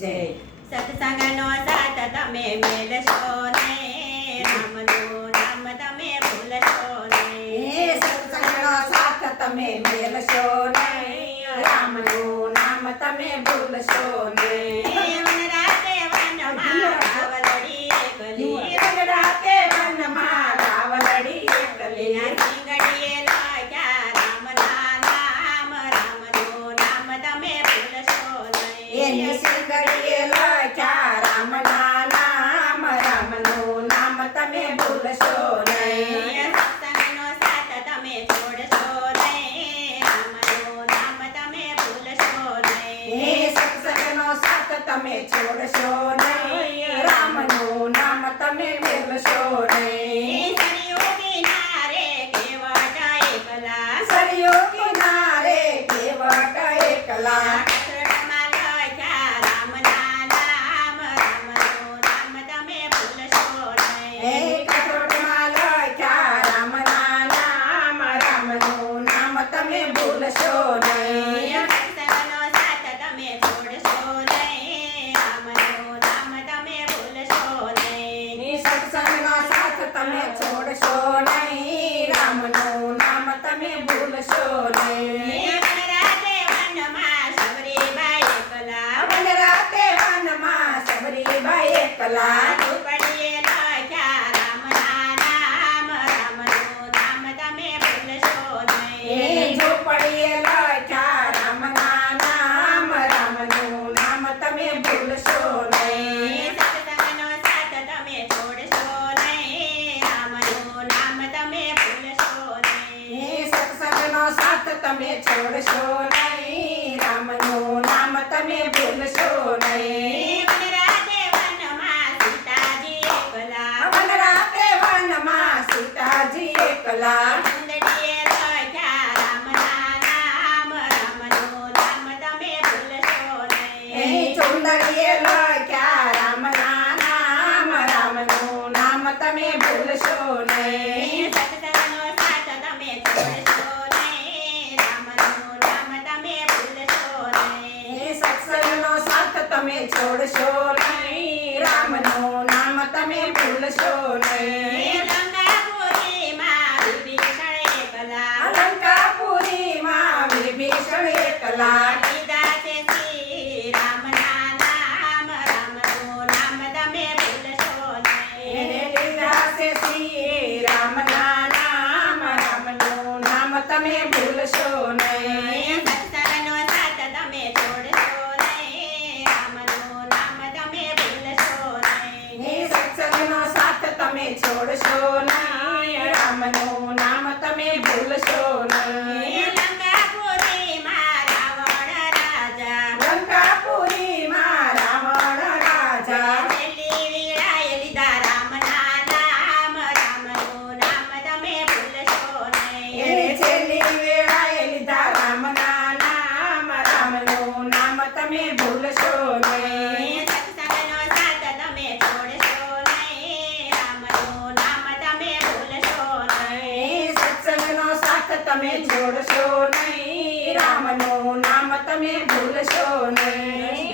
જય. સત્સંગનો સાથ તમે મેલશો નહીં, રામનું નામ તમે ભૂલશો નહીં. સત્સંગનો સાથ તમે મેલશો નહીં, રામનું નામ તમે ભૂલશો નહીં. વનરાતે વનમાં ગાવલડી એકલી, રાતે વનમાં ગાવલડી એકલી, સિંગડીએ લખ્યા રામના નામ, રામનું નામ તમે ભૂલશો એની નહીં. સિંગડીએ લખ્યા રામના નામ, રામનું નામ તમે ભૂલશો નહીં. સત્સંગનો સાથ તમે છોડશો નહીં, રામનું નામ તમે ભૂલશો નહીં. સત્સંગનો સાથ તમે છોડશો નહીં, રામનું નામ તમે ભૂલશો નહીં. સરિયું કિનારે કેવટ એકલા, સરિયો કિનારે કેવટ એકલા, કસરતમાં લખ્યા રામના નામ, રામનું નામ તમે ભૂલશો નહીં. કઠોળમાં લખ્યા રામના નામ, રામનું નામ તમે ભૂલશો નહીં. સત્સંગનો સાથ તમે છોડશો નહીં, રામનું નામ તમે ભૂલશો નહીં. સત્સંગનો સાથ તમે છોડશો નહીં, રામનું નામ તમે ભૂલશો નહીં. વનરાતે વનમાં સબરીબાઈ એકલા, વનરાતે વનમાં સબરીબાઈ એકલા, ઝૂંપડીએ લખ્યા રામના નામ, રામનું નામ તમે ભૂલશો નહીં. ઝૂંપડીએ લખ્યા રામના નામ, રામનું નામ તમે ભૂલશો નહીં. સત્સંગનો સાથ તમે છોડશો નહીં, રામનું નામ તમે ભૂલશો નહીં. સત્સંગનો સાથ તમે છોડશો નહીં, રામનું નામ તમે ભૂલશો નહીં. વનરાતે વનમાં સીતાજી એકલા, વનરાતે વનમાં સીતાજી એકલા, ચૂંદડીએ લખ્યા રામના નામ, રામનું નામ તમે ભૂલશો નહીં. ચુંદડીએ લખ્યા રામના નામ, રામનું નામ તમે ભૂલશો નહીં. સત્સંગનો સાથ તમે છોડશો નહીં, રામનું નામ તમે ભૂલશો નહીં. સત્સંગનો સાથ તમે છોડશો નહીં, રામનું નામ તમે ભૂલશો નહીં. લંકાપુરીમાં વિભીષણ એકલા, લંકાપુરીમાં વિભીષણ એકલા, લીધા છે શ્રી રામના નામ, રામનું નામ તમે ભૂલશો નહીં. એને લીધા છે શ્રી રામના નામ, રામનું નામ તમે ભૂલશો નહીં. સત્સંગનો સાથ તમે છોડશો નહીં, રામનું નામ તમે ભૂલશો નહીં. સત્સંગનો સાથ તમે છોડશો નહીં, રામનું નામ તમે ભૂલશો નહીં. લંકાપુરીમાં રાવણ રાજા, લંકાપુરીમાં રાવણ રાજા, છેલ્લી વીણાએ લીધા રામના નામ, રામનું નામ તમે ભૂલશો નહીં. એને છેલ્લી વેળાએ લીધા રામના નામ, રામનું નામ તમે ભૂલશો નહીં. સત્સંગનો સાથ તમે છોડશો નહીં, રામનું નામ તમે ભૂલશો નહીં. સત્સંગનો સાથ તમે છોડશો નહીં, રામનું નામ તમે ભૂલશો નહીં.